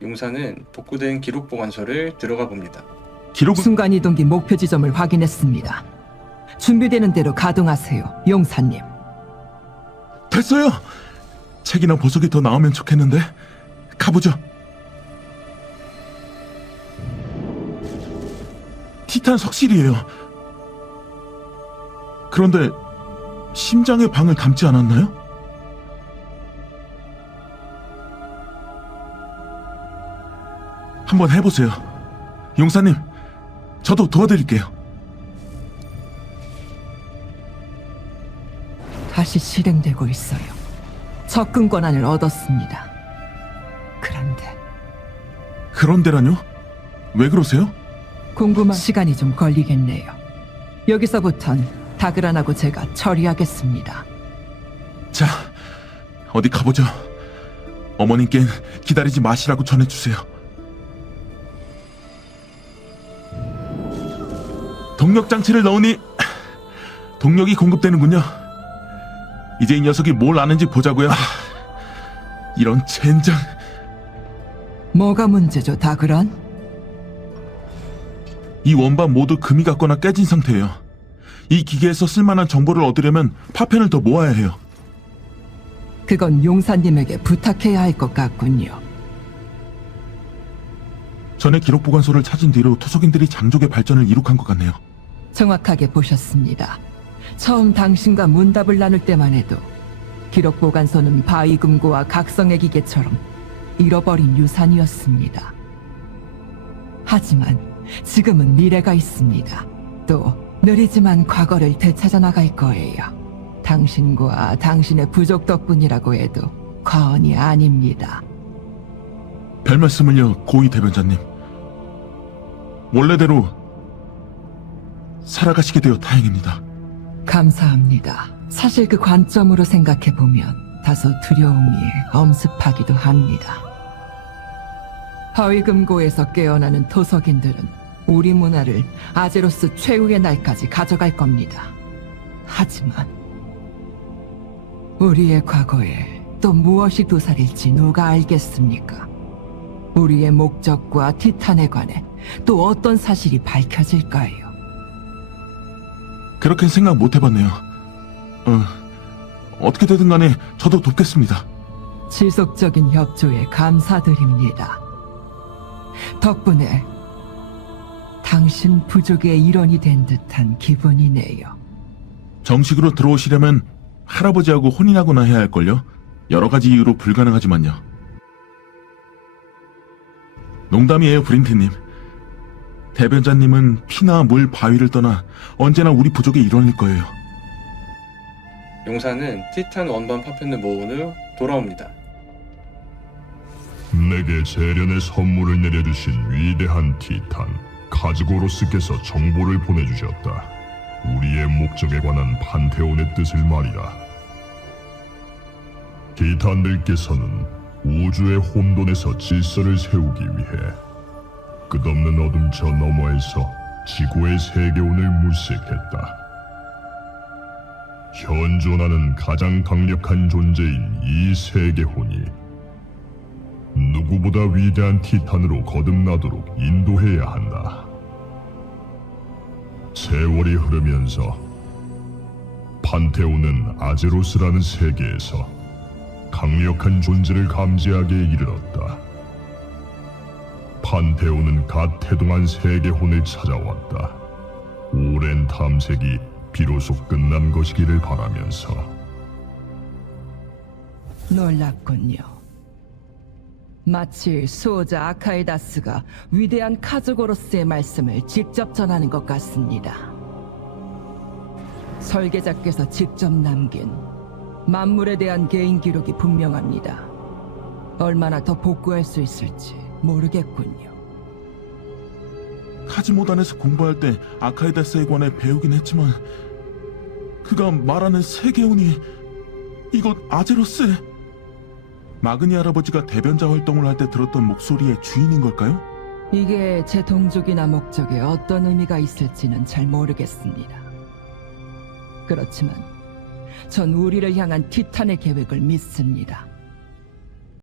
용사는 복구된 기록 보관소를 들어가 봅니다. 기록은 순간 이동기 목표 지점을 확인했습니다. 준비되는 대로 가동하세요, 용사님. 됐어요. 책이나 보석이 더 나오면 좋겠는데 가보죠. 티탄 석실이에요. 그런데 심장의 방을 담지 않았나요? 한번 해보세요. 용사님, 저도 도와드릴게요. 다시 실행되고 있어요. 접근 권한을 얻었습니다. 그런데 그런데라뇨? 왜 그러세요? 궁금한 시간이 좀 걸리겠네요. 여기서부턴 다그란하고 제가 처리하겠습니다. 자, 어디 가보죠. 어머님께 기다리지 마시라고 전해주세요. 동력 장치를 넣으니 동력이 공급되는군요. 이제 이 녀석이 뭘 아는지 보자고요. 이런 젠장. 뭐가 문제죠, 다그란? 이 원반 모두 금이 갔거나 깨진 상태예요. 이 기계에서 쓸만한 정보를 얻으려면 파편을 더 모아야 해요. 그건 용사님에게 부탁해야 할 것 같군요. 전에 기록 보관소를 찾은 뒤로 토속인들이 장족의 발전을 이룩한 것 같네요. 정확하게 보셨습니다. 처음 당신과 문답을 나눌 때만 해도 기록 보관소는 바위금고와 각성의 기계처럼 잃어버린 유산이었습니다. 하지만 지금은 미래가 있습니다. 또 느리지만 과거를 되찾아 나갈 거예요. 당신과 당신의 부족 덕분이라고 해도 과언이 아닙니다. 별 말씀을요, 고위 대변자님. 원래대로 살아가시게 되어 다행입니다. 감사합니다. 사실 그 관점으로 생각해 보면 다소 두려움이 엄습하기도 합니다. 바위금고에서 깨어나는 토석인들은 우리 문화를 아제로스 최후의 날까지 가져갈 겁니다. 하지만 우리의 과거에 또 무엇이 도살일지 누가 알겠습니까? 우리의 목적과 티탄에 관해 또 어떤 사실이 밝혀질까요? 그렇게 생각 못 해봤네요. 어, 어떻게 되든 간에 저도 돕겠습니다. 지속적인 협조에 감사드립니다. 덕분에 당신 부족의 일원이 된 듯한 기분이네요. 정식으로 들어오시려면 할아버지하고 혼인하거나 해야 할걸요? 여러 가지 이유로 불가능하지만요. 농담이에요, 브린트님. 대변자님은 피나 물, 바위를 떠나 언제나 우리 부족의 일원일 거예요. 용사는 티탄 원반 파편을 모은 후 돌아옵니다. 내게 재련의 선물을 내려주신 위대한 티탄 카즈고로스께서 정보를 보내주셨다. 우리의 목적에 관한 판테온의 뜻을 말이다. 티탄들께서는 우주의 혼돈에서 질서를 세우기 위해 끝없는 어둠 저 너머에서 지구의 세계운을 물색했다. 현존하는 가장 강력한 존재인 이 세계혼이 누구보다 위대한 티탄으로 거듭나도록 인도해야 한다. 세월이 흐르면서 판테온은 아제로스라는 세계에서 강력한 존재를 감지하게 이르렀다. 판테온은 갓 태동한 세계혼을 찾아왔다. 오랜 탐색이 비로소 끝난 것이기를 바라면서 놀랍군요. 마치 수호자 아카이다스가 위대한 카즈고로스의 말씀을 직접 전하는 것 같습니다. 설계자께서 직접 남긴 만물에 대한 개인 기록이 분명합니다. 얼마나 더 복구할 수 있을지 모르겠군요. 카즈모단에서 공부할 때 아카이다스에 관해 배우긴 했지만 그가 말하는 세계운이 이곳 아제로스 마그니 할아버지가 대변자 활동을 할 때 들었던 목소리의 주인인 걸까요? 이게 제 동족이나 목적에 어떤 의미가 있을지는 잘 모르겠습니다. 그렇지만 전 우리를 향한 티탄의 계획을 믿습니다.